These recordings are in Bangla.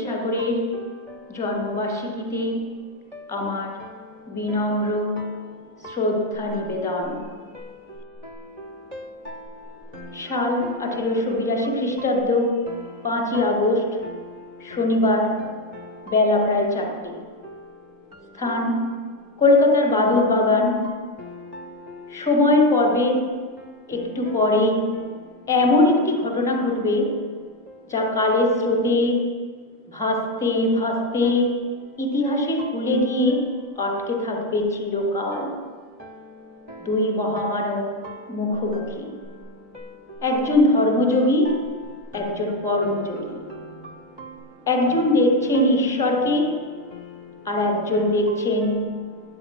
বিদ্যাসাগরের জন্মবার্ষিকীতে আমার বিনম্র শ্রদ্ধা নিবেদন। সাল আঠেরোশো বিরাশি খ্রিস্টাব্দ, পাঁচই আগস্ট, শনিবার, বেলা প্রায় চারটে। স্থান কলকাতার বাদুর বাগান। সময় পর্বে একটু পরে এমন একটি ঘটনা ঘটবে যা কালের স্রোতে ভাসতে ভাসতে ইতিহাসের কুলে গিয়ে আটকে থাকবে চিরকাল। দুই মহামানব মুখোমুখি। একজন ধর্মযোগী, একজন কর্মযোগী। একজন দেখছেন ঈশ্বরকে আর একজন দেখছেন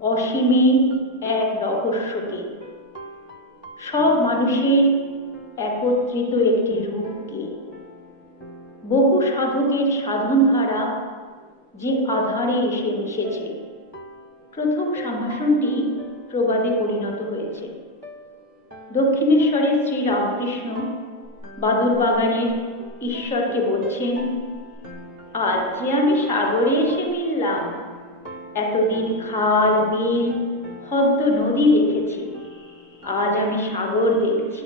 অসীমে এক রহস্যকে। সব মানুষের একত্রিত একটি রূপকে বহু সাধকের সাধনধারা যে আধারে এসে মিশেছে। প্রথম সম্ভাষণটি প্রবাদে পরিণত হয়েছে। দক্ষিণেশ্বরের শ্রী রামকৃষ্ণ বাদুর বাগানের ঈশ্বরকে বলছেন, আজ যে আমি সাগরে এসে মিললাম, এতদিন খাল, বিল হদ্দ নদী দেখেছি, আজ আমি সাগর দেখছি।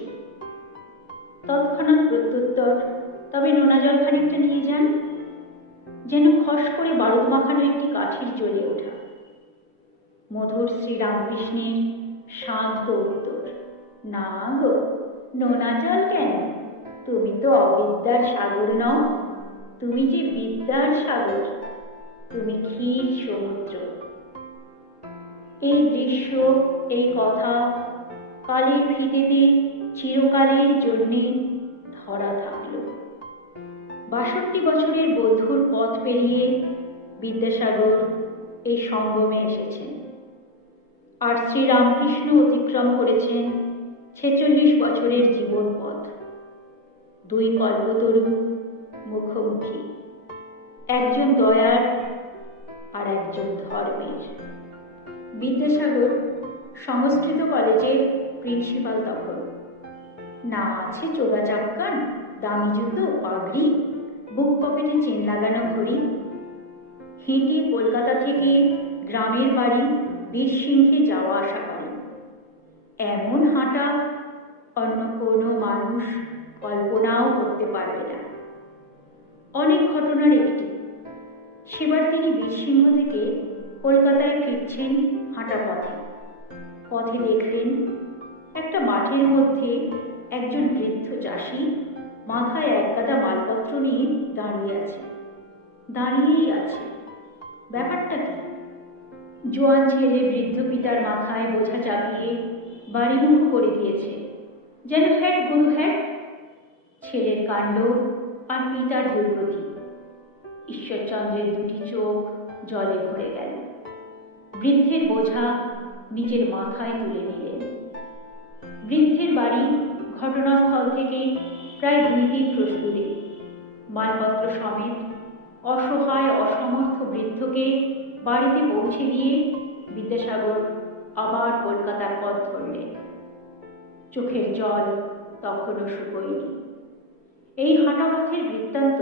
তৎক্ষণাৎ প্রত্যুত্তর তবে নোনা জল খানিকটা নিয়ে যান, যেন খস করে বারুদ মাখানো একটি কাঠির জ্বলে ওঠা। মধুর শ্রীরামকৃষ্ণের শান্ত উত্তর, না গো নোনা জল কেন? তুমি তো অবিদ্যার সাগর নও। তুমি যে বিদ্যার সাগর, তুমি ক্ষীর সমুদ্র। এই দৃশ্য, এই কথা কালের ফিতেতে চিরকালের জন্যে ধরা থাকল। বাষট্টি বছরের বধুর পথ পেরিয়ে বিদ্যাসাগর এই সঙ্গমে এসেছেন আর শ্রীরামকৃষ্ণ অতিক্রম করেছেন ছেচল্লিশ বছরের জীবন পথ। দুই কল্পতরু মুখোমুখি, একজন দয়ার আর একজন ধর্মের। বিদ্যাসাগর সংস্কৃত কলেজের প্রিন্সিপাল তখন। নাম আছে চোগা চাক্কান দামি জুতো, পাগড়ি বুক পকেটে চেন লাগানো ঘড়ি। হেঁটে কলকাতা থেকে গ্রামের বাড়ি বীরসিংহে যাওয়া আসা করে। এমন হাঁটা অন্য কোনো মানুষ কল্পনাও করতে পারবে না। অনেক ঘটনার একটি। সেবার তিনি বীরসিংহ থেকে কলকাতায় ফিরছেন হাঁটা পথে। পথে দেখলেন একটা মাঠের মধ্যে একজন বৃদ্ধ চাষি মাথায় এক গাদা মালপত্র নিয়ে দাঁড়িয়ে আছে। দাঁড়িয়েই আছে। ব্যাপারটা কি? জোয়ান ছেলে বৃদ্ধ পিতার মাথায় বোঝা চাপিয়ে বাড়িমুখ করে দিয়েছে। যেন হ্যাট গুরু হ্যাট। ছেলের কাণ্ড আর পিতার দুর্গতি। ঈশ্বরচন্দ্রের দুটি চোখ জলে ভরে গেল। বৃদ্ধের বোঝা নিজের মাথায় তুলে নিলেন। বৃদ্ধের বাড়ি ঘটনাস্থল থেকে প্রায় দুই দিন প্রস্তুতি। মালপত্র সমেত অসহায় অসমর্থ বৃদ্ধকে বাড়িতে পৌঁছে দিয়ে বিদ্যাসাগর আবার কলকাতার পথ ধরলেন। চোখের জল তখনও শুকোয়নি। এই হাঁটাপথের বৃত্তান্ত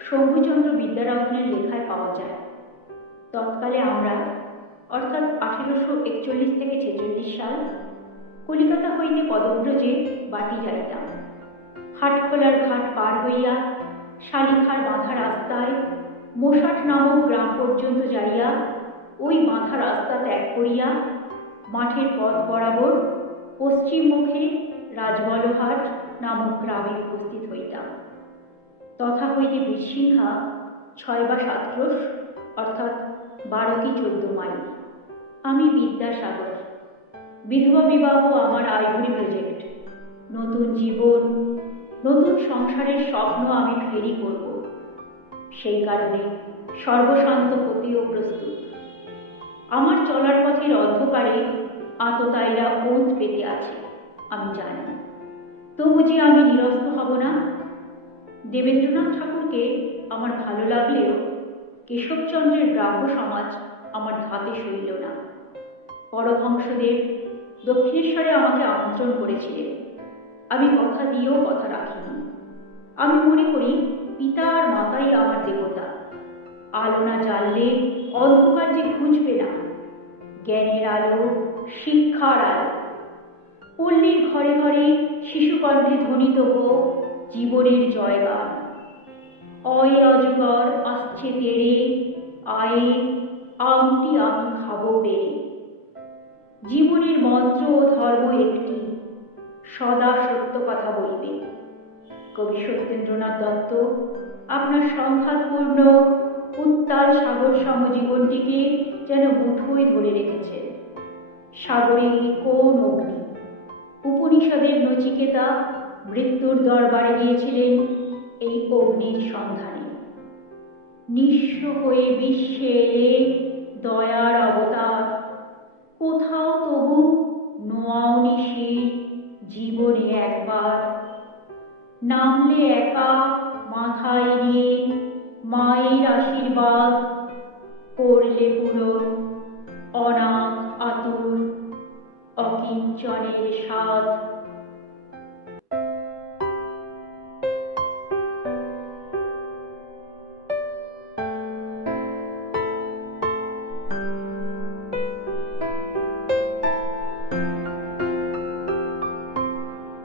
শম্ভুচন্দ্র বিদ্যারত্নের লেখায় পাওয়া যায়। তৎকালে আমরা, অর্থাৎ আঠেরোশো একচল্লিশ থেকে ছেচল্লিশ সাল, কলিকাতা হইতে পদব্রজে বাটি যাইতাম হাটখোলার ঘাট পার হইয়া শালিখার বাঁধা রাস্তায় মোষাট নামক গ্রাম পর্যন্ত যাইয়া ওই বাঁধা রাস্তা ত্যাগ করিয়া মাঠের পথ বরাবর পশ্চিম মুখে রাজবলহাট নামক গ্রামে উপস্থিত হইতাম। তথা হইতে বিশৃঙ্খা ছয় বা সাতক্রোশ অর্থাৎ বারো কি চোদ্দ মাইল। আমি বিদ্যাসাগর। বিধবা বিবাহ আমার আইভরি প্রজেক্ট। নতুন জীবন নতুন সংসারের স্বপ্ন আমি ফেরি করব। সেই কারণে সর্বশান্ত হতেও প্রস্তুত। আমার চলার পথের অন্ধকারে আততায়ীরা ওঁত পেতে আছে, আমি জানি। তবু যে আমি নিরস্ত হব না? দেবেন্দ্রনাথ ঠাকুরকে আমার ভালো লাগলেও কেশবচন্দ্রের ব্রাহ্ম সমাজ আমার ধাতে সইল না। পরমহংসদেব দক্ষিণেশ্বরে আমাকে আমন্ত্রণ করেছিলেন। আমি কথা দিয়েও কথা রাখিনি আমি মনে করি পিতা আর মাতাই আমার দেবতা। আলো না জ্বাললে অন্ধকার যে খুঁজবে না। জ্ঞানের আলো, শিক্ষার আলো। পল্লীর ঘরে ঘরে শিশুকণ্ঠে ধ্বনিত হোক জীবনের জয়গান। অয় অজগর, আসছে তেড়ে আয়ে আমটি আমি খাব পেরে। জীবনের মন্ত্র ও ধর্ম একটি, সদা সত্য কথা বলবে। কবি সত্যেন্দ্রনাথ দত্ত, আপনার সংঘাতপূর্ণ উত্তাল সাগর সম জীবনটিকে যেন মুঠোয় ধরে রেখেছেন। সাগরে কোন অগ্নি? উপনিষদের নচিকেতা মৃত্যুর দরবারে গিয়েছিলেন এই অগ্নির সন্ধানে। নিঃস্ব হয়ে বিশ্বে এলে নামলে একা মাথায় নিয়ে মায়ের আশীর্বাদ করলে পূরণ অনাথ আতুর অকিঞ্চনের স্বাদ।